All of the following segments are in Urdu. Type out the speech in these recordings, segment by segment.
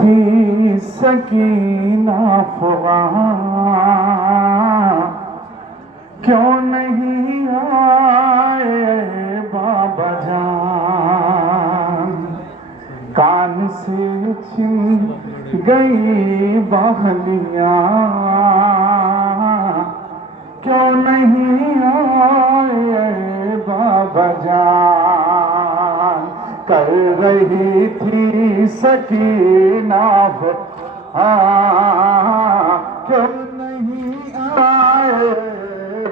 تھی سکینہ افغان، کیوں نہیں آئے بابا جان؟ کان سے چھن گئی بہلیاں، کیوں نہیں آئے بابا جان؟ کر رہی تھی سکینہ کیوں نہیں آئے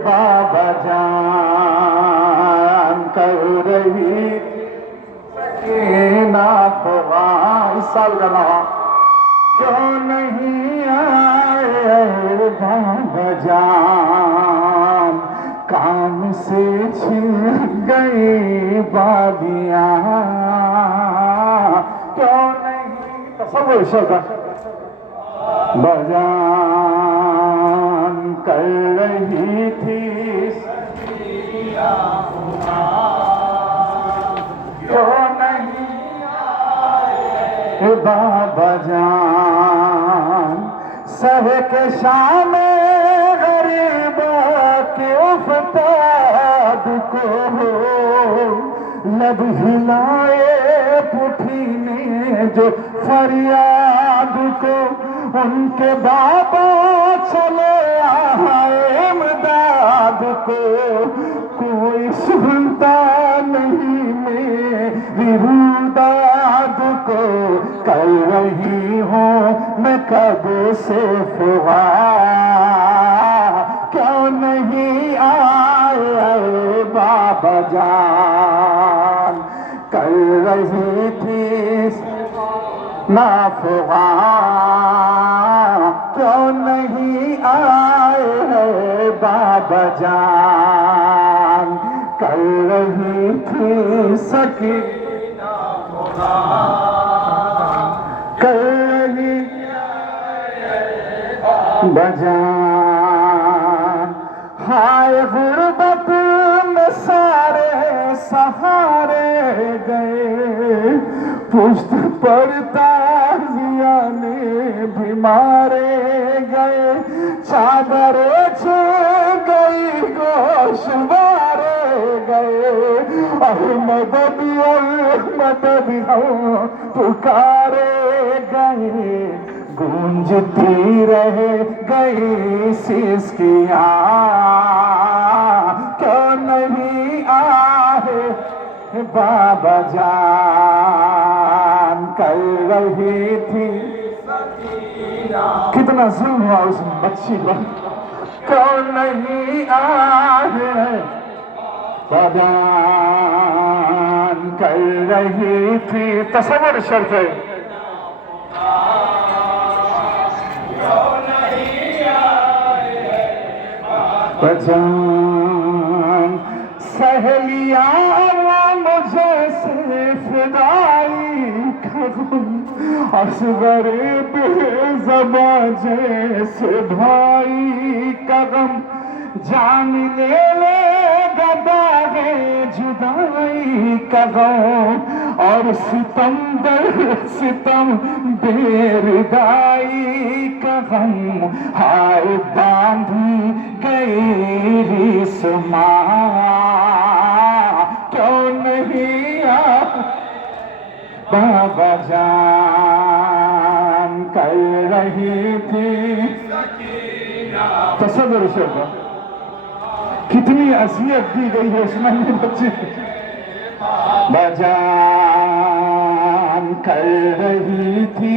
بابا جان؟ کر رہی تھی سکینہ اس سال کا نام، کیوں نہیں آئے بابا جان؟ کام سے چھن گئی بادیاں، کیوں نہیں تصور شدہ بجان؟ کر رہی تھی کیوں نہیں آئے بابا جان؟ سہ کے شام غریبوں کے افتاد کو، لب ہلائے پٹھی نے جو فریاد کو، ان کے بابا چلے آئے امداد کو، کوئی سنتا نہیں میری روداد کو۔ کر رہی ہوں میں کب سے فغان، کیوں نہیں آئے بابا جان؟ کر رہی تھی نافغان، کیوں نہیں آئے بابا جان؟ کر رہی تھی سکینہ کر رہی بجان؟ ہائے غربت میں سارے سہارے گئے، پشت پر تازیانے بھی مارے گئے، چادریں چھن گئی گوشوارے گئے، احمد بھی ہم پکارے گئے، گونجتی رہ گئی سسکیاں، کیوں نہیں آئے بابا جان؟ کر رہی تھی کتنا ظلم ہوا اس بچی پر، کیوں نہیں آئے بابا جان؟ کر رہی تھی تصور شرط ہے بجان؟ سہیلیاں مجھے سے فدائی کروں، اصغر بے زباں جیسے بھائی کا غم، جان لے لے گا داغے جدائی کا غم، اور ستم در ستم بے ردائی کا غم، ہائے باندھی گئی ریسماں، کیوں نہیں آئے بابا جان؟ کر رہی تھی تصور شدہ کتنی اذیت دی گئی ہے اس ننھے بچے کو، بجان؟ کر رہی تھی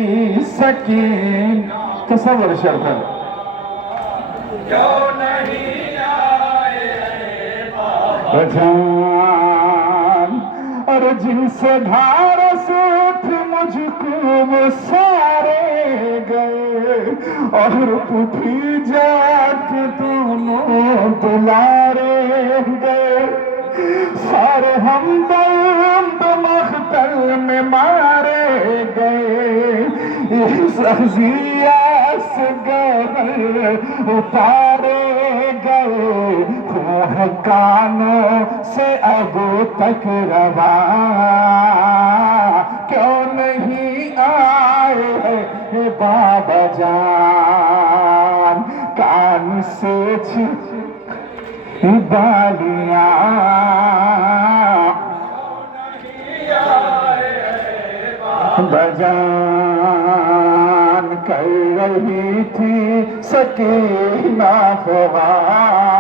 سکینہ تصور شدہ کیوں نہیں آئے بجان؟ اور جن سے ڈھارس تھی مجھ کو وہ سارے گئے، اور پوپھی جا کے دونوں دلارے گئے، سارے ہمدرد مختل میں مارے گئے، اس اذیت سے گہر اتارے گئے، کوہ کانوں سے اب تک رواں، کیوں نہیں آئے بابا جان کان سے چھن بالیاں بجان کر رہی تھی سکینہ فغان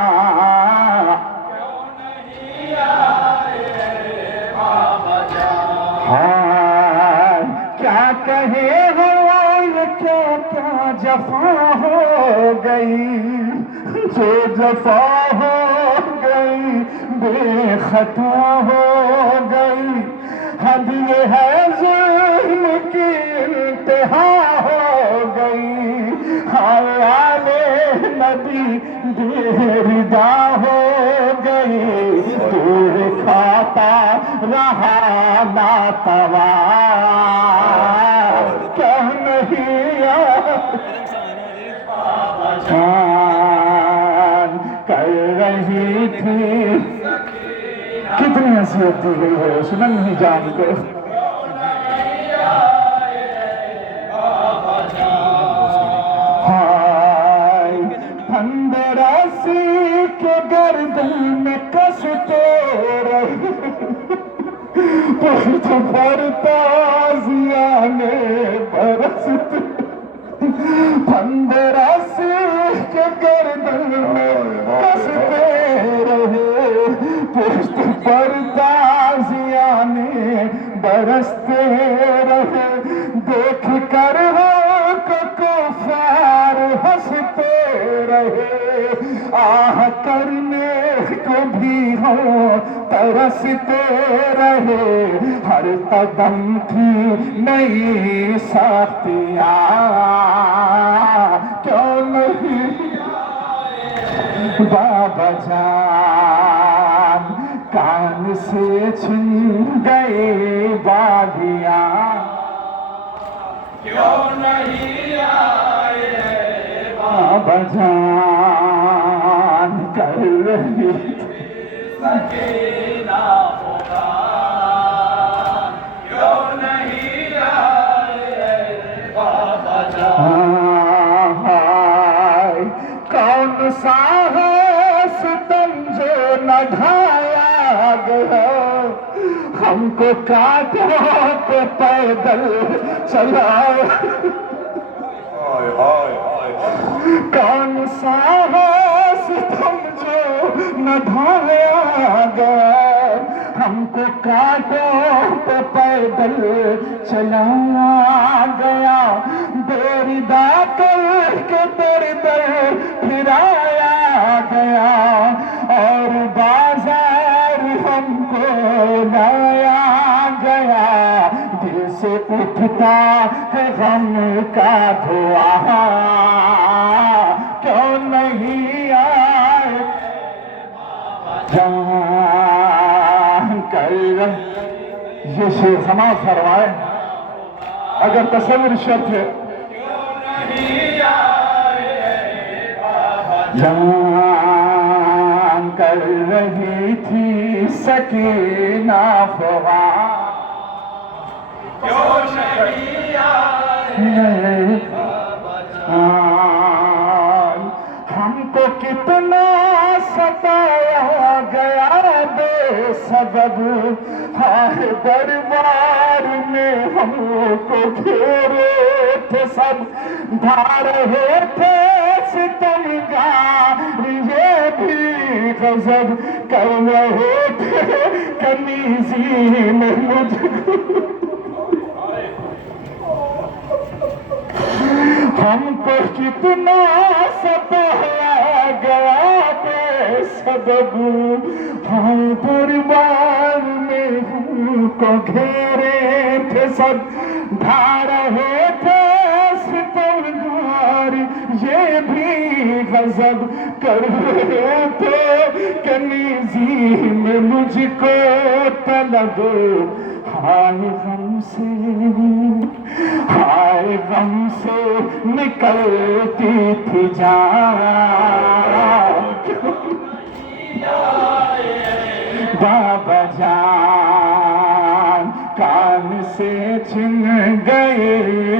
ہاں کیا کہے وہ یہ کیا جفا ہو گئی جو جفا ہو گئی بے خطا ہو گئی حد یہ ہے ظلم کی انتہا ہو گئی حیالِ نبی دیردہ ہو گئی دور کھاتا رہا ناتوان کیا نہیں جان کر رہی تھی کتنی نصیحت دی گئی ہے سنن نہیں جان کو ہائے پھندے راسی کے گردن میں کستے رہے پشت پر تازیانے برستے پھندے راسی کے گردن میں کستے رہے پشت پر تازیانے برستے رہے دیکھ کر وہ کفار ہنستے رہے آہ کرنے کو بھی ہو ترستے رہے ہر قدم تھی نئی سختیاں کیوں نہیں بابا جان کان سے چھن گئے بالیاں کیوں نہیں آئے بابا جان کر رہی سکینہ فغان کیوں نہیں آئے بابا جان کون سا ہے ستم جو نہ ڈھایا گیا ہم کو کانٹوں پہ پیدل چلایا کون سا ہے ستم جو نہ ڈھایا گیا ہم کو کانٹوں پہ پیدل چلایا گیا بیردہ کر کے در در پھرایا گیا اور بازار ہم کو لایا گیا دل سے اٹھتا ہے غم کا دھواں کیوں نہیں آئے جان کر یہ شیر سماعت فرمائے اگر تصور شرط ہے جان کر رہی تھی سکینہ فغان کیوں نہیں آئے ہم کو کتنا ستایا گیا بے سبب ہائے دربار میں ہم کو گھیرے تھے سب ڈھا رہے تھے ستمگار یہ بھی غضب کر رہے تھے کنیزی میں مجھ ہم کو کتنا ستایا گیا بے سبب ہم دربار میں ہم کو گھیرے تھے سب ڈھا رہے تھے ستمگار یہ بھی غضب کر رہے تھے کنیزی میں مجھ کو طلب ہائے غم سے نکلتی تھی جان بابا جان کان سے چھن گئے